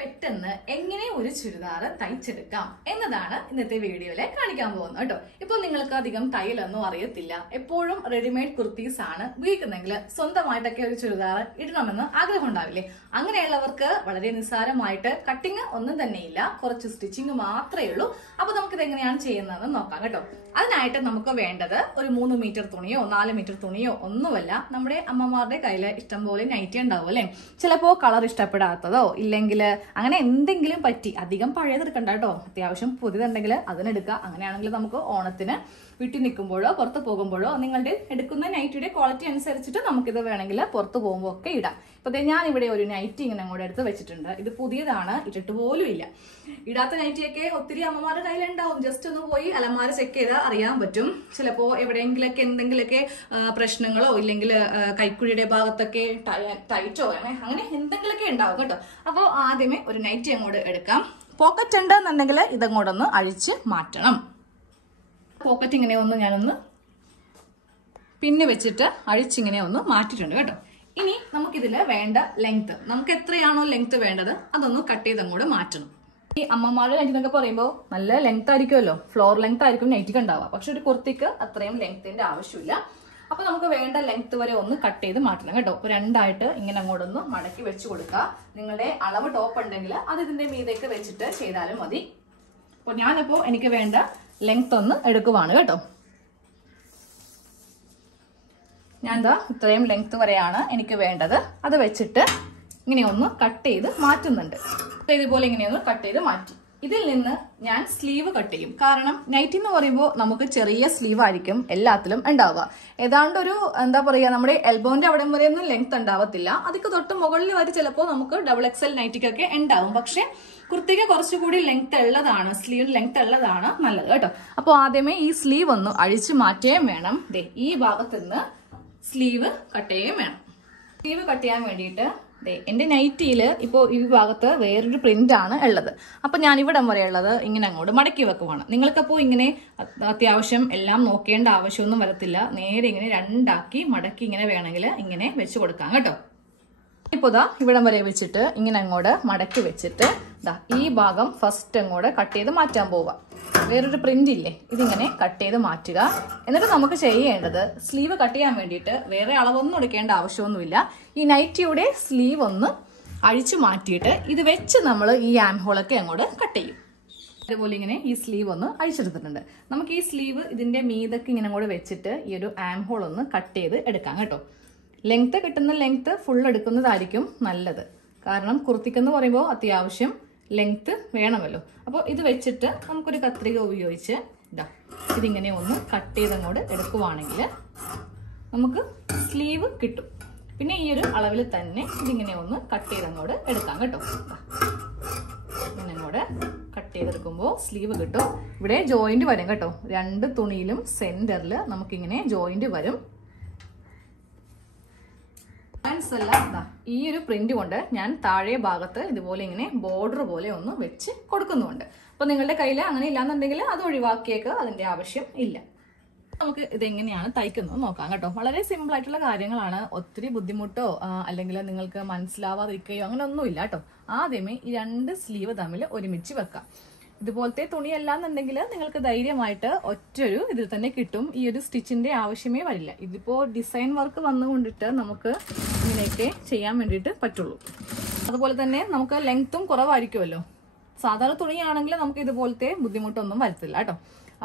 പെട്ടെന്ന് എങ്ങനെ ഒരു ചുരിദാർ തയ്ച്ചെടുക്കാം എന്നതാണ് ഇന്നത്തെ വീഡിയോയിൽ കാണിക്കാൻ പോകുന്നത് കേട്ടോ. ഇപ്പോൾ നിങ്ങൾക്ക് അധികം തയ്യലൊന്നും അറിയത്തില്ല, എപ്പോഴും റെഡിമെയ്ഡ് കുർത്തീസ് ആണ് ഉപയോഗിക്കുന്നെങ്കിൽ സ്വന്തമായിട്ടൊക്കെ ഒരു ചുരിദാർ ഇടണമെന്ന് ആഗ്രഹം ഉണ്ടാവില്ലേ? അങ്ങനെയുള്ളവർക്ക് വളരെ നിസ്സാരമായിട്ട് കട്ടിങ് ഒന്നും തന്നെയില്ല, കുറച്ച് സ്റ്റിച്ചിങ് മാത്രമേ ഉള്ളൂ. അപ്പൊ നമുക്കിത് എങ്ങനെയാണ് ചെയ്യുന്നതെന്ന് നോക്കാം കേട്ടോ. അതിനായിട്ട് നമുക്ക് വേണ്ടത് ഒരു 3 മീറ്റർ തുണിയോ 4 മീറ്റർ തുണിയോ ഒന്നുമല്ല. നമ്മുടെ അമ്മമാരുടെ കയ്യിൽ ഇഷ്ടംപോലെ നൈറ്റി ഉണ്ടാവും അല്ലെ. ചിലപ്പോ കളർ ഇഷ്ടപ്പെടാത്തതോ ഇല്ലെങ്കിൽ അങ്ങനെ എന്തെങ്കിലും പറ്റി അധികം പഴയതെടുക്കണ്ട കേട്ടോ. അത്യാവശ്യം പുതിയതുണ്ടെങ്കിൽ അതിനെടുക്കുക. അങ്ങനെയാണെങ്കിൽ നമുക്ക് ഓണത്തിന് വീട്ടിൽ നിൽക്കുമ്പോഴോ പുറത്ത് പോകുമ്പോഴോ നിങ്ങളുടെ എടുക്കുന്ന നൈറ്റിയുടെ ക്വാളിറ്റി അനുസരിച്ചിട്ട് നമുക്കിത് വേണമെങ്കിൽ പുറത്ത് പോകുമ്പോൾ ഒക്കെ ഇടാം. ഇപ്പൊ ഞാൻ ഇവിടെ ഒരു നൈറ്റി ഇങ്ങനെ അങ്ങോട്ട് എടുത്ത് വെച്ചിട്ടുണ്ട്. ഇത് പുതിയതാണ്, ഇട്ടിട്ട് പോലും ഇല്ല. ഇടാത്ത നൈറ്റിയൊക്കെ ഒത്തിരി അമ്മമാരുടെ കയ്യിലുണ്ടാവും. ജസ്റ്റ് ഒന്ന് പോയി അലമാര ചെക്ക് ചെയ്താൽ അറിയാൻ പറ്റും. ചിലപ്പോ എവിടെയെങ്കിലൊക്കെ എന്തെങ്കിലുമൊക്കെ പ്രശ്നങ്ങളോ ഇല്ലെങ്കിൽ കൈക്കുഴിയുടെ ഭാഗത്തൊക്കെ ടൈറ്റോ അങ്ങനെ എന്തെങ്കിലുമൊക്കെ ഉണ്ടാവും കേട്ടോ. അപ്പോൾ ആദ്യമേ ഒരു നൈറ്റി അങ്ങോട്ട് എടുക്കാം. പോക്കറ്റ് ഉണ്ടെന്നുണ്ടെങ്കിൽ ഇതങ്ങോട്ടൊന്ന് അഴിച്ച് മാറ്റണം. പോക്കറ്റ് ഇങ്ങനെ ഒന്ന് ഞാനൊന്ന് പിന്നെ വെച്ചിട്ട് അഴിച്ചിങ്ങനെ ഒന്ന് മാറ്റിയിട്ടുണ്ട് കേട്ടോ. ഇനി നമുക്കിതില് വേണ്ട ലെങ്ത്, നമുക്ക് എത്രയാണോ ലെങ്ത് വേണ്ടത് അതൊന്ന് കട്ട് ചെയ്ത് അങ്ങോട്ട് മാറ്റണം. ഈ അമ്മമാരുടെ നൈറ്റി എന്നൊക്കെ പറയുമ്പോൾ നല്ല ലെങ്ത് ആയിരിക്കുമല്ലോ, ഫ്ലോർ ലെങ്ത് ആയിരിക്കും നൈറ്റിക്ക് ഉണ്ടാവുക. പക്ഷെ ഒരു കുർത്തിക്ക് അത്രയും ലെങ്ത്തിന്റെ ആവശ്യമില്ല. അപ്പൊ നമുക്ക് വേണ്ട ലെങ്ത് വരെ ഒന്ന് കട്ട് ചെയ്ത് മാറ്റണം കേട്ടോ. രണ്ടായിട്ട് ഇങ്ങനെ അങ്ങോട്ടൊന്ന് മടക്കി വെച്ച് കൊടുക്കുക. നിങ്ങളുടെ അളവ് ടോപ്പ് ഉണ്ടെങ്കിൽ അത് ഇതിന്റെ മീതേക്ക് വെച്ചിട്ട് ചെയ്താലും മതി. അപ്പൊ ഞാനിപ്പോ എനിക്ക് വേണ്ട ലെങ്ത് ഒന്ന് എടുക്കുവാണ് കേട്ടോ. ഞാൻ എന്താ ഇത്രയും ലെങ്ത് വരെയാണ് എനിക്ക് വേണ്ടത്. അത് വെച്ചിട്ട് ഇങ്ങനെ ഒന്ന് കട്ട് ചെയ്ത് മാറ്റുന്നുണ്ട്. ഇതുപോലെ ഇങ്ങനെയൊന്ന് കട്ട് ചെയ്ത് മാറ്റി. ഇതിൽ നിന്ന് ഞാൻ സ്ലീവ് കട്ട് ചെയ്യും. കാരണം നൈറ്റി എന്ന് പറയുമ്പോൾ നമുക്ക് ചെറിയ സ്ലീവ് ആയിരിക്കും എല്ലാത്തിലും ഉണ്ടാവുക. ഏതാണ്ട് ഒരു എന്താ പറയുക, നമ്മുടെ എൽബോന്റെ അവിടെ വരെയൊന്നും ലെങ്ത് ഉണ്ടാവത്തില്ല. അതൊക്കെ തൊട്ട് മുകളിൽ വരെ ചിലപ്പോൾ നമുക്ക് XXL നൈറ്റിക്കൊക്കെ ഉണ്ടാവും. പക്ഷെ കുർത്തിക്ക് കുറച്ചുകൂടി ലെങ്ത് ഉള്ളതാണ്, സ്ലീവ് ലെങ്ത് ഉള്ളതാണ് നല്ലത് കേട്ടോ. അപ്പോൾ ആദ്യമേ ഈ സ്ലീവ് ഒന്ന് അഴിച്ചു മാറ്റുകയും വേണം. ഈ ഭാഗത്ത് നിന്ന് സ്ലീവ് കട്ട് ചെയ്യുകയും വേണം. സ്ലീവ് കട്ട് ചെയ്യാൻ വേണ്ടിയിട്ട് എന്റെ നൈറ്റിയിൽ ഇപ്പോൾ ഈ ഭാഗത്ത് വേറൊരു പ്രിന്റ് ആണ് ഉള്ളത്. അപ്പൊ ഞാൻ ഇവിടം വരെ ഉള്ളത് ഇങ്ങനെ അങ്ങോട്ട് മടക്കി വെക്കുവാണ്. നിങ്ങൾക്കപ്പോൾ ഇങ്ങനെ അത്യാവശ്യം എല്ലാം നോക്കേണ്ട ആവശ്യമൊന്നും വരത്തില്ല. നേരെ ഇങ്ങനെ രണ്ടാക്കി മടക്കി ഇങ്ങനെ വേണമെങ്കിൽ ഇങ്ങനെ വെച്ച് കൊടുക്കാം കേട്ടോ. ഇപ്പൊ ഇവിടം വരെ വെച്ചിട്ട് ഇങ്ങനെ അങ്ങോട്ട് മടക്കി വെച്ചിട്ട് ഈ ഭാഗം ഫസ്റ്റ് അങ്ങോട്ട് കട്ട് ചെയ്ത് മാറ്റാൻ പോവുക. വേറൊരു പ്രിന്റ് ഇല്ലേ, ഇതിങ്ങനെ കട്ട് ചെയ്ത് മാറ്റുക. എന്നിട്ട് നമുക്ക് ചെയ്യേണ്ടത് സ്ലീവ് കട്ട് ചെയ്യാൻ വേണ്ടിയിട്ട് വേറെ അളവൊന്നും എടുക്കേണ്ട ആവശ്യമൊന്നുമില്ല. ഈ നൈറ്റിയുടെ സ്ലീവ് ഒന്ന് അഴിച്ചു മാറ്റിയിട്ട് ഇത് വെച്ച് നമ്മൾ ഈ ആം ഹോളൊക്കെ അങ്ങോട്ട് കട്ട് ചെയ്യും. അതുപോലെ ഇങ്ങനെ ഈ സ്ലീവ് ഒന്ന് അഴിച്ചെടുത്തിട്ടുണ്ട്. നമുക്ക് ഈ സ്ലീവ് ഇതിന്റെ മീതൊക്കെ ഇങ്ങനെ അങ്ങോട്ട് വെച്ചിട്ട് ഈ ഒരു ആം ഹോൾ ഒന്ന് കട്ട് ചെയ്ത് എടുക്കാം കേട്ടോ. ലെങ്ത് കിട്ടുന്ന ലെങ്ത് ഫുൾ എടുക്കുന്നതായിരിക്കും നല്ലത്. കാരണം കുർത്തിക്കെന്ന് പറയുമ്പോൾ അത്യാവശ്യം ലെങ്ത് വേണമല്ലോ. അപ്പോൾ ഇത് വെച്ചിട്ട് നമുക്കൊരു കത്രിക ഉപയോഗിച്ച് ഇതിങ്ങനെ ഒന്ന് കട്ട് ചെയ്ത് അങ്ങോട്ട് എടുക്കുവാണെങ്കിൽ നമുക്ക് സ്ലീവ് കിട്ടും. പിന്നെ ഈ ഒരു അളവിൽ തന്നെ ഇതിങ്ങനെ ഒന്ന് കട്ട് ചെയ്ത് അങ്ങോട്ട് എടുക്കാം കേട്ടോ. ഇങ്ങനെ അങ്ങോട്ട് കട്ട് ചെയ്തെടുക്കുമ്പോൾ സ്ലീവ് കിട്ടും. ഇവിടെ ജോയിന്റ് വരും കേട്ടോ. രണ്ട് തുണിയിലും സെന്ററിൽ നമുക്കിങ്ങനെ ജോയിന്റ് വരും. ഈ ഒരു പ്രിന്റ് കൊണ്ട് ഞാൻ താഴെ ഭാഗത്ത് ഇതുപോലെ ഇങ്ങനെ ബോർഡർ പോലെ ഒന്ന് വെച്ച് കൊടുക്കുന്നുണ്ട്. അപ്പൊ നിങ്ങളുടെ കയ്യിൽ അങ്ങനെ ഇല്ലാന്നുണ്ടെങ്കിൽ അത് ഒഴിവാക്കിയേക്ക്, അതിന്റെ ആവശ്യം ഇല്ല. നമുക്ക് ഇതെങ്ങനെയാണ് തയ്ക്കുന്നത് നോക്കാം കേട്ടോ. വളരെ സിമ്പിൾ ആയിട്ടുള്ള കാര്യങ്ങളാണ്. ഒത്തിരി ബുദ്ധിമുട്ടോ അല്ലെങ്കിൽ നിങ്ങൾക്ക് മനസ്സിലാവാതിരിക്കുകയോ അങ്ങനെ ഒന്നുമില്ല കേട്ടോ. ആദ്യമേ ഈ രണ്ട് സ്ലീവ് തമ്മിൽ ഒരുമിച്ച് വെക്കാം. ഇതുപോലത്തെ തുണിയല്ലാന്നുണ്ടെങ്കിൽ നിങ്ങൾക്ക് ധൈര്യമായിട്ട് ഒറ്റൊരു ഇതിൽ തന്നെ കിട്ടും. ഈ ഒരു സ്റ്റിച്ചിന്റെ ആവശ്യമേ വരില്ല. ഇതിപ്പോ ഡിസൈൻ വർക്ക് വന്നുകൊണ്ടിട്ട് നമുക്ക് ഇങ്ങനെയൊക്കെ ചെയ്യാൻ വേണ്ടിയിട്ട് പറ്റുള്ളൂ. അതുപോലെ തന്നെ നമുക്ക് ലെങ്ത്തും കുറവായിരിക്കുമല്ലോ. സാധാരണ തുണിയാണെങ്കിൽ നമുക്ക് ഇതുപോലത്തെ ബുദ്ധിമുട്ടൊന്നും വരത്തില്ല കേട്ടോ.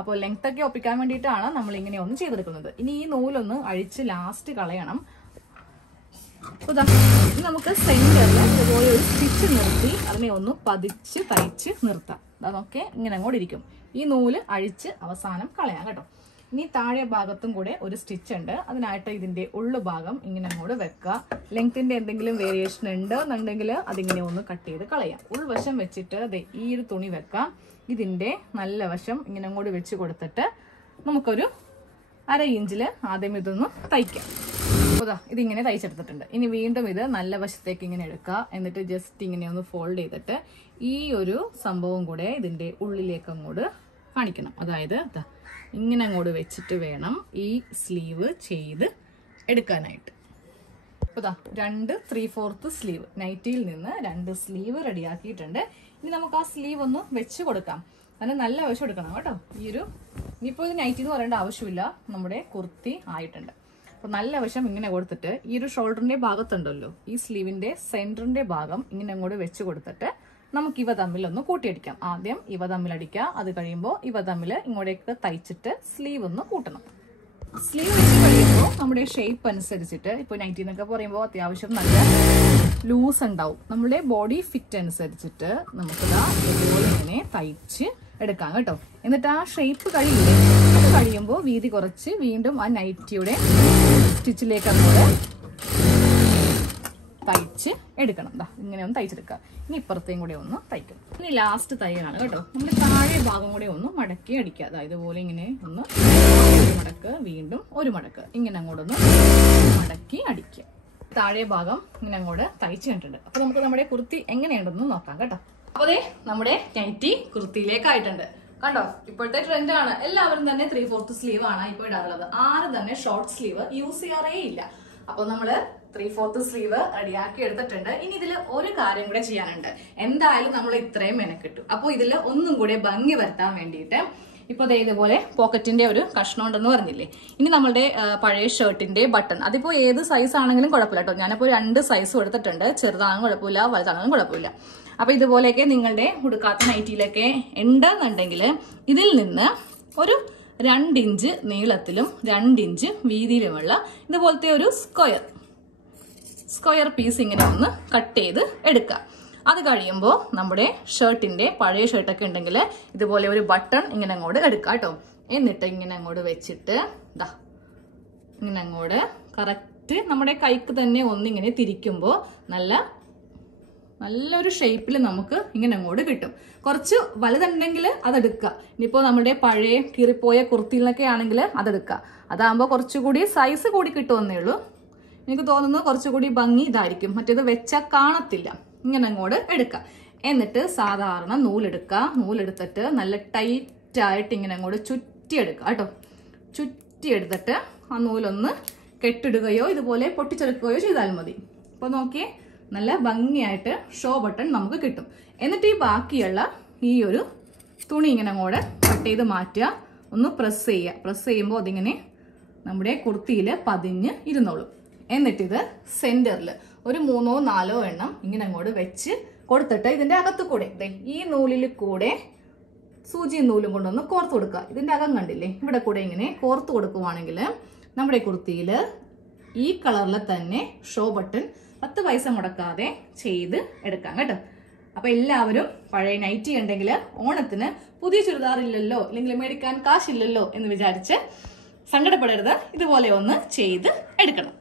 അപ്പോൾ ലെങ്ത് ഒക്കെ ഒപ്പിക്കാൻ വേണ്ടിയിട്ടാണ് നമ്മൾ ഇങ്ങനെ ഒന്ന് ചെയ്തെടുക്കുന്നത്. ഇനി ഈ നൂലൊന്ന് അഴിച്ച് ലാസ്റ്റ് കളയണം. നമുക്ക് സെന്ററിൽ ഇതുപോലെ ഒരു സ്റ്റിച്ച് നിർത്തി അതിനെ ഒന്ന് പതിച്ച് തയ്ച്ച് നിർത്താം. അതൊക്കെ ഇങ്ങനെ അങ്ങോട്ട് ഇരിക്കും. ഈ നൂല് അഴിച്ച് അവസാനം കളയാം കേട്ടോ. ഇനി താഴെ ഭാഗത്തും കൂടെ ഒരു സ്റ്റിച്ച് ഉണ്ട്. അതിനായിട്ട് ഇതിന്റെ ഉള്ളു ഭാഗം ഇങ്ങനെ അങ്ങോട്ട് വെക്കുക. ലെങ്ത്തിന്റെ എന്തെങ്കിലും വേരിയേഷൻ ഉണ്ട് എന്നുണ്ടെങ്കിൽ അതിങ്ങനെ ഒന്ന് കട്ട് ചെയ്ത് കളയാം. ഉൾവശം വെച്ചിട്ട് ഈ ഒരു തുണി വെക്കാം. ഇതിന്റെ നല്ല വശം ഇങ്ങനെ അങ്ങോട്ട് വെച്ച് കൊടുത്തിട്ട് നമുക്കൊരു 1/2 ഇഞ്ചില് ആദ്യം ഇതൊന്ന് തയ്ക്കാം. ഇതിങ്ങനെ തയ്ച്ചെടുത്തിട്ടുണ്ട്. ഇനി വീണ്ടും ഇത് നല്ല വശത്തേക്ക് ഇങ്ങനെ എടുക്കുക. എന്നിട്ട് ജസ്റ്റ് ഇങ്ങനെ ഒന്ന് ഫോൾഡ് ചെയ്തിട്ട് ഈ ഒരു സംഭവം കൂടെ ഇതിന്റെ ഉള്ളിലേക്ക് അങ്ങോട്ട് കാണിക്കണം. അതായത് ഇങ്ങനെ അങ്ങോട്ട് വെച്ചിട്ട് വേണം ഈ സ്ലീവ് ചെയ്ത് എടുക്കാനായിട്ട്. ഇതാ 2 3/4 സ്ലീവ്, നൈറ്റിയിൽ നിന്ന് 2 സ്ലീവ് റെഡിയാക്കിയിട്ടുണ്ട്. ഇനി നമുക്ക് ആ സ്ലീവ് ഒന്ന് വെച്ച് കൊടുക്കാം. അതിന് നല്ല വശം എടുക്കണം കേട്ടോ. ഇനിയിപ്പോൾ ഇത് നൈറ്റി എന്ന് പറയേണ്ട ആവശ്യമില്ല, നമ്മുടെ കുർത്തി ആയിട്ടുണ്ട്. അപ്പോൾ നല്ല വശം ഇങ്ങനെ കൊടുത്തിട്ട് ഈ ഒരു ഷോൾഡറിന്റെ ഭാഗത്തുണ്ടല്ലോ, ഈ സ്ലീവിന്റെ സെന്ററിന്റെ ഭാഗം ഇങ്ങനെ അങ്ങോട്ട് വെച്ച് കൊടുത്തിട്ട് നമുക്ക് ഇവ തമ്മിലൊന്ന് കൂട്ടിയടിക്കാം. ആദ്യം ഇവ തമ്മിൽ അടിക്കാം, അത് കഴിയുമ്പോൾ ഇവ തമ്മിൽ ഇങ്ങോട്ടേക്ക് തയ്ച്ചിട്ട് സ്ലീവ് ഒന്ന് കൂട്ടണം. സ്ലീവ് വെച്ച് കഴിയുമ്പോൾ നമ്മുടെ ഷേപ്പ് അനുസരിച്ചിട്ട്, ഇപ്പോൾ നൈറ്റി എന്നൊക്കെ പറയുമ്പോൾ അത്യാവശ്യം നല്ല ലൂസ് ഉണ്ടാവും. നമ്മുടെ ബോഡി ഫിറ്റ് അനുസരിച്ചിട്ട് നമുക്കിതാ ഇതുപോലെ ഇങ്ങനെ തയ്ച്ച് എടുക്കാം കേട്ടോ. എന്നിട്ട് ആ ഷേപ്പ് കഴിയില്ലേ, അത് കഴിയുമ്പോൾ വീതി കുറച്ച് വീണ്ടും ആ നൈറ്റിയുടെ സ്റ്റിച്ചിലേക്ക് അങ്ങോട്ട് തയ്ച്ച് എടുക്കണം. ഇങ്ങനെ ഒന്ന് തയ്ച്ചെടുക്കുക. ഇനി ഇപ്പുറത്തേയും കൂടെ ഒന്ന് തയ്ക്കും. ഇനി ലാസ്റ്റ് തയ്യലാണ് കേട്ടോ. നമ്മുടെ താഴെ ഭാഗം കൂടെ ഒന്ന് മടക്കി അടിക്കുക. അതായത് ഇതുപോലെ ഇങ്ങനെ ഒന്ന് ഒരു മടക്ക്, വീണ്ടും ഒരു മടക്ക്, ഇങ്ങനെ അങ്ങോട്ടൊന്ന് മടക്കി അടിക്കുക. താഴെ ഭാഗം ഇങ്ങനെ അങ്ങോട്ട് തയ്ച്ച് കണ്ടിട്ടുണ്ട്. അപ്പൊ നമുക്ക് നമ്മുടെ കുർത്തി എങ്ങനെയുണ്ടെന്ന് നോക്കാം കേട്ടോ. അപ്പൊ അതെ, നമ്മുടെ നൈറ്റി കുർത്തിയിലേക്കായിട്ടുണ്ട്. കണ്ടോ, ഇപ്പോഴത്തെ ട്രെൻഡാണ്. എല്ലാവരും തന്നെ 3/4 സ്ലീവ് ആണ് ഇപ്പോൾ ഇടാറുള്ളത്. ആരും തന്നെ ഷോർട്ട് സ്ലീവ് യൂസ് ചെയ്യാറേ ഇല്ല. അപ്പൊ നമ്മള് 3/4 സ്ലീവ് റെഡിയാക്കി എടുത്തിട്ടുണ്ട്. ഇനി ഇതിൽ ഒരു കാര്യം കൂടെ ചെയ്യാനുണ്ട്. എന്തായാലും നമ്മൾ ഇത്രയും മെനക്കിട്ടു. അപ്പോൾ ഇതിൽ ഒന്നും കൂടെ ഭംഗി വരുത്താൻ വേണ്ടിയിട്ട് ഇപ്പൊ ഇതേപോലെ പോക്കറ്റിന്റെ ഒരു കഷ്ണം ഉണ്ടെന്ന് പറഞ്ഞില്ലേ, ഇനി നമ്മളുടെ പഴയ ഷർട്ടിന്റെ ബട്ടൺ, അതിപ്പോ ഏത് സൈസ് ആണെങ്കിലും കുഴപ്പമില്ല കേട്ടോ. ഞാനിപ്പോ 2 സൈസും എടുത്തിട്ടുണ്ട്. ചെറുതാണെങ്കിലും കുഴപ്പമില്ല, വലുതാണെങ്കിലും കുഴപ്പമില്ല. അപ്പൊ ഇതുപോലെയൊക്കെ നിങ്ങളുടെ ഉടുക്കാത്ത നൈറ്റിയിലൊക്കെ ഉണ്ടെന്നുണ്ടെങ്കിൽ ഇതിൽ നിന്ന് ഒരു 2 ഇഞ്ച് നീളത്തിലും 2 ഇഞ്ച് വീതിയിലുമുള്ള ഇതുപോലത്തെ ഒരു സ്ക്വയർ പീസ് ഇങ്ങനെ ഒന്ന് കട്ട് ചെയ്ത് എടുക്കുക. അത് കഴിയുമ്പോൾ നമ്മുടെ ഷർട്ടിന്റെ പഴയ ഷർട്ടൊക്കെ ഉണ്ടെങ്കിൽ ഇതുപോലെ ഒരു ബട്ടൺ ഇങ്ങനെ അങ്ങോട്ട് എടുക്കുക കേട്ടോ. എന്നിട്ട് ഇങ്ങനെ അങ്ങോട്ട് വെച്ചിട്ട് ഇങ്ങനെ അങ്ങോട്ട് കറക്റ്റ് നമ്മുടെ കൈക്ക് തന്നെ ഒന്നിങ്ങനെ തിരിക്കുമ്പോൾ നല്ലൊരു ഷേപ്പിൽ നമുക്ക് ഇങ്ങനെ അങ്ങോട്ട് കിട്ടും. കുറച്ച് വലുതുണ്ടെങ്കിൽ അതെടുക്കുക. ഇനിയിപ്പോൾ നമ്മുടെ പഴയ കീറിപ്പോയ കുർത്തിയിലൊക്കെ ആണെങ്കിൽ അതെടുക്കുക. അതാകുമ്പോൾ കുറച്ചുകൂടി സൈസ് കൂടി കിട്ടുമെന്നേ ഉള്ളൂ. എനിക്ക് തോന്നുന്നു കുറച്ചുകൂടി ഭംഗി ഇതായിരിക്കും. മറ്റേത് വെച്ചാൽ കാണത്തില്ല. ഇങ്ങനെ അങ്ങോട്ട് എടുക്കുക. എന്നിട്ട് സാധാരണ നൂലെടുക്കുക. നൂലെടുത്തിട്ട് നല്ല ടൈറ്റായിട്ട് ഇങ്ങനെ അങ്ങോട്ട് ചുറ്റിയെടുക്കുക കേട്ടോ. ചുറ്റിയെടുത്തിട്ട് ആ നൂലൊന്ന് കെട്ടിടുകയോ ഇതുപോലെ പൊട്ടിച്ചെടുക്കുകയോ ചെയ്താൽ മതി. അപ്പോൾ നോക്കിയേ, നല്ല ഭംഗിയായിട്ട് ഷോ ബട്ടൺ നമുക്ക് കിട്ടും. എന്നിട്ട് ഈ ബാക്കിയുള്ള ഈ ഒരു തുണി ഇങ്ങനെ അങ്ങോട്ട് കട്ട് ചെയ്ത് മാറ്റുക. ഒന്ന് പ്രസ് ചെയ്യുക. പ്രസ് ചെയ്യുമ്പോൾ അതിങ്ങനെ നമ്മുടെ കുർത്തിയിൽ പതിഞ്ഞ് ഇരുന്നോളും. എന്നിട്ടിത് സെന്ററിൽ ഒരു 3-4 എണ്ണം ഇങ്ങനെ അങ്ങോട്ട് വെച്ച് കൊടുത്തിട്ട് ഇതിന്റെ അകത്ത് കൂടെ ഈ നൂലിൽ കൂടെ സൂചി നൂലും കൊണ്ടൊന്ന് കോർത്ത് കൊടുക്കുക. ഇതിന്റെ അകം കണ്ടില്ലേ, ഇവിടെ കൂടെ ഇങ്ങനെ കോർത്ത് കൊടുക്കുവാണെങ്കിൽ നമ്മുടെ കുർത്തിയിൽ ഈ കളറിൽ തന്നെ ഷോ ബട്ടൺ 10 പൈസ മുടക്കാതെ ചെയ്ത് എടുക്കാം കേട്ടോ. അപ്പൊ എല്ലാവരും പഴയ നൈറ്റി ഉണ്ടെങ്കിൽ ഓണത്തിന് പുതിയ ചുരിദാറില്ലല്ലോ, അല്ലെങ്കിൽ മേടിക്കാൻ കാശില്ലല്ലോ എന്ന് വിചാരിച്ച് സങ്കടപ്പെടരുത്. ഇതുപോലെ ഒന്ന് ചെയ്ത് എടുക്കണം.